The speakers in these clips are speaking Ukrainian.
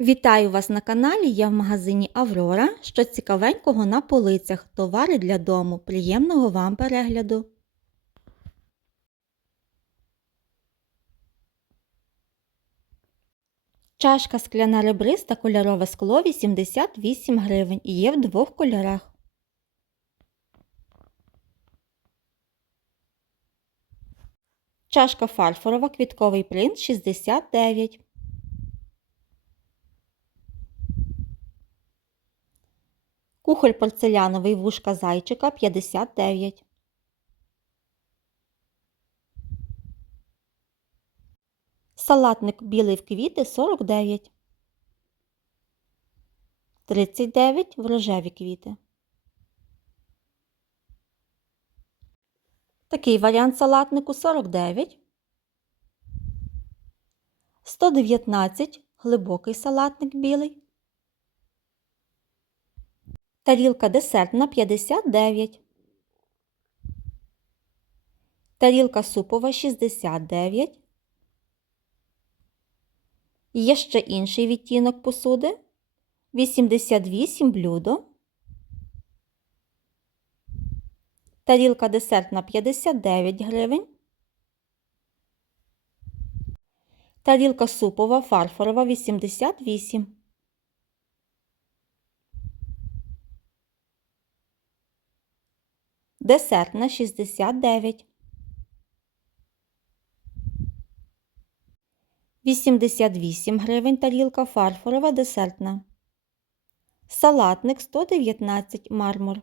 Вітаю вас на каналі. Я в магазині Аврора. Що цікавенького на полицях. Товари для дому. Приємного вам перегляду. Чашка скляна ребриста кольорове скло 88 гривень і є в двох кольорах. Чашка фарфорова квітковий принт 69. Кухоль порцеляновий вушка зайчика 59. Салатник білий в квіти 49. 39 в рожеві квіти. Такий варіант салатнику 49. 119 глибокий салатник білий. Тарілка десертна 59. Тарілка супова 69. Є ще інший відтінок посуди 88 блюдо. Тарілка десертна 59 гривень. Тарілка супова фарфорова 88. Десертна 69. 88 гривень тарілка фарфорова десертна. Салатник 119 мармур.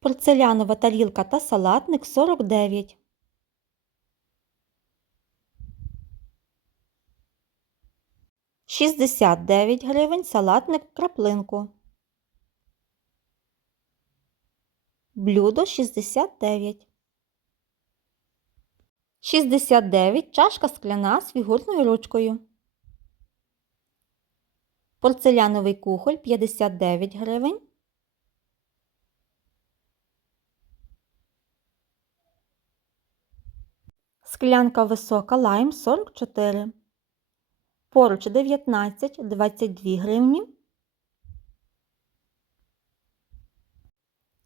Порцелянова тарілка та салатник 49. Шістдесят дев'ять гривень салатник краплинку. Блюдо 69. 69 чашка скляна з фігурною ручкою. Порцеляновий кухоль 59 гривень. Склянка висока лайм 44. Поруч 19, 22 гривні.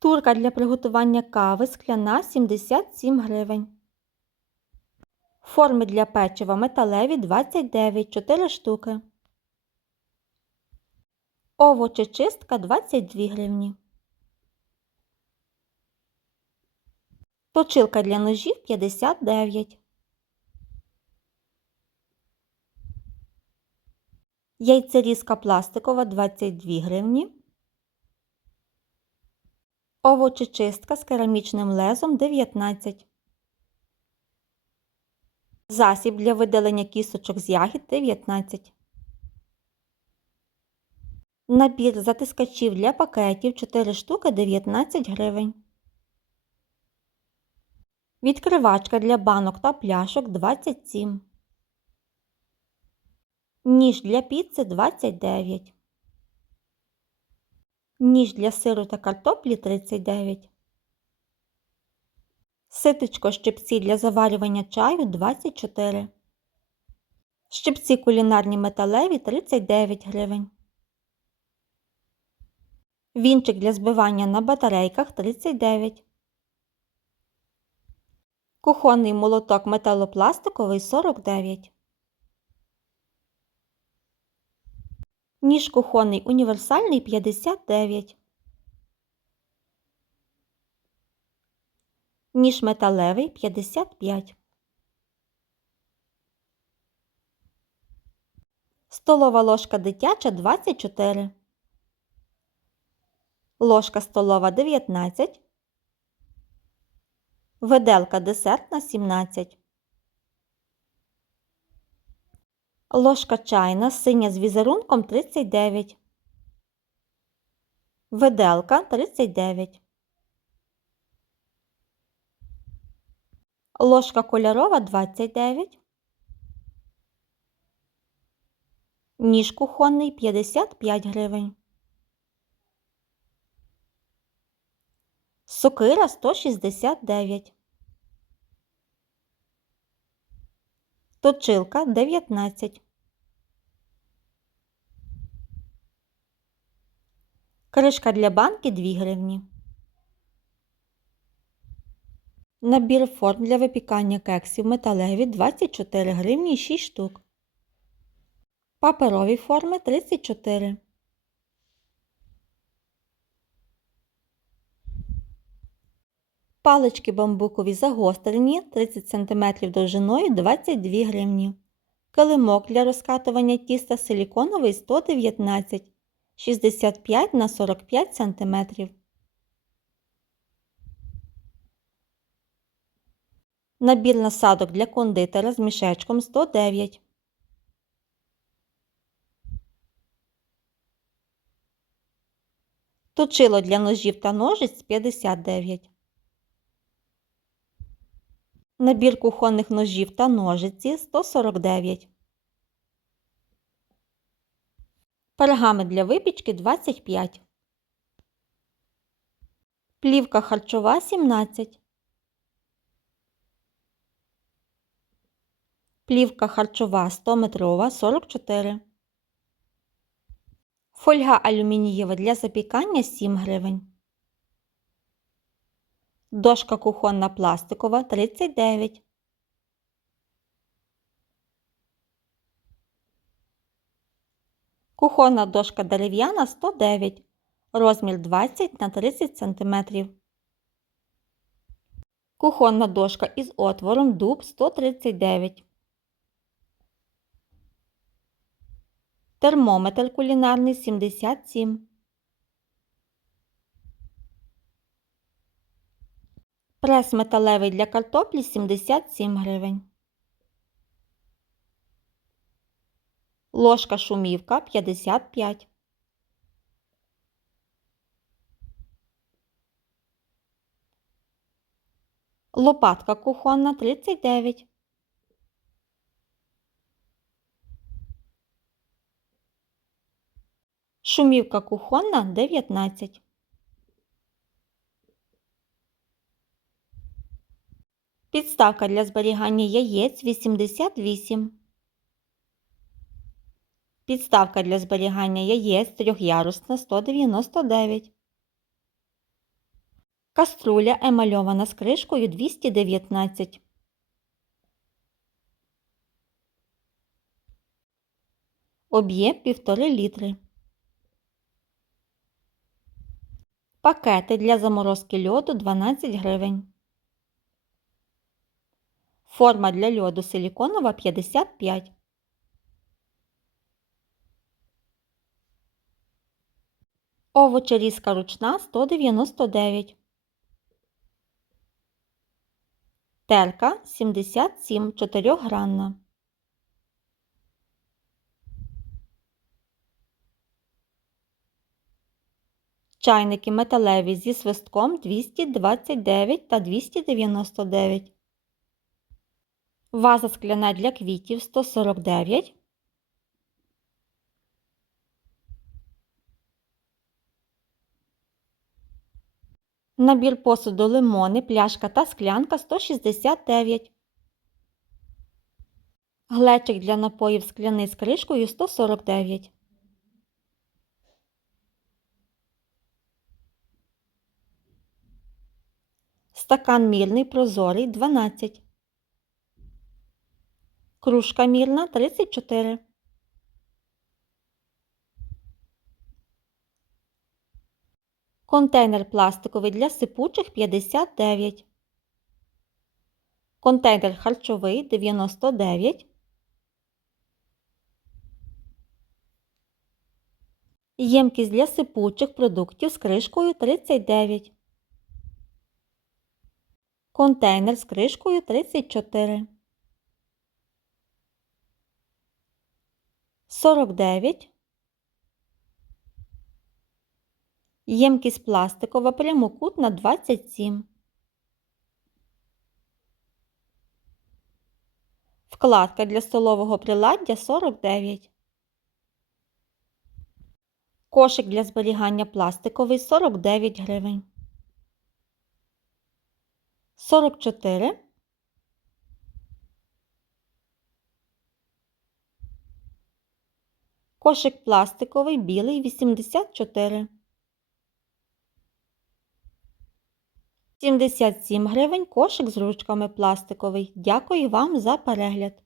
Турка для приготування кави скляна 77 гривень. Форми для печива металеві 29 4 штуки. Овочечистка 22 гривні. Точилка для ножів 59. Яйцерізка пластикова 22 гривні. Овочечистка з керамічним лезом 19. Засіб для видалення кісточок з ягід 19. Набір затискачів для пакетів 4 штуки 19 гривень. Відкривачка для банок та пляшок 27. Ніж для піци 29. Ніж для сиру та картоплі 39. Ситечко щипці для заварювання чаю 24. Щипці кулінарні металеві 39 гривень. Вінчик для збивання на батарейках 39. Кухонний молоток металопластиковий 49. Ніж кухонний універсальний 59. Ніж металевий 55. Столова ложка дитяча 24. Ложка столова 19. Виделка десертна 17. Ложка чайна синя з візерунком 39. Виделка 39. Ложка кольорова 29. Ніж кухонний 55 гривень. Сокира 169. Точилка 19. Кришка для банки 2 гривні. Набір форм для випікання кексів металеві 24 гривні і 6 штук. Паперові форми 34. Палички бамбукові загострені 30 см довжиною 22 гривні. Килимок для розкатування тіста силіконовий 119 65 на 45 см. Набір насадок для кондитера з мішечком 109. Точило для ножів та ножиць 59. Набір кухонних ножів та ножиці 149. Пергамент для випічки 25. Плівка харчова 17. Плівка харчова 100 метрова 44. Фольга алюмінієва для запікання 7 гривень. Дошка кухонна пластикова 39. Кухонна дошка дерев'яна 109. Розмір 20 на 30 см. Кухонна дошка із отвором дуб 139. Термометр кулінарний 77. Прес металевий для картоплі 77 гривень. Ложка шумівка 55. Лопатка кухонна 39. Шумівка кухонна 19. Підставка для зберігання яєць 88. Підставка для зберігання яєць трьохярусна 199. Каструля емальована з кришкою 219. Об'єм 1,5 літри. Пакети для заморозки льоду 12 гривень. Форма для льоду силіконова 55. Овочерізка ручна 199. Терка 77 4-гранна. Чайники металеві зі свистком 229 та 299. Ваза скляна для квітів 149. Набір посуду лимони, пляшка та склянка 169. Глечик для напоїв скляний з кришкою 149. Стакан мірний прозорий 12. Кружка мірна 34. Контейнер пластиковий для сипучих 59. Контейнер харчовий 99. Ємкість для сипучих продуктів з кришкою 39. Контейнер з кришкою 34. 49. Ємкість пластикова прямокутна 27. Вкладка для столового приладдя 49. Кошик для зберігання пластиковий 49 гривень. 44. Кошик пластиковий білий 84. 77 гривень кошик з ручками пластиковий. Дякую вам за перегляд.